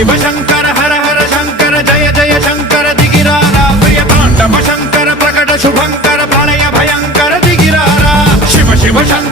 शिव शंकर हर हर शंकर जय जय शंकर दिगिरारा प्रिय तांडव शंकर प्रकट शुभंकर प्रलय भयंकर दिगिरारा शिव शिव शंकर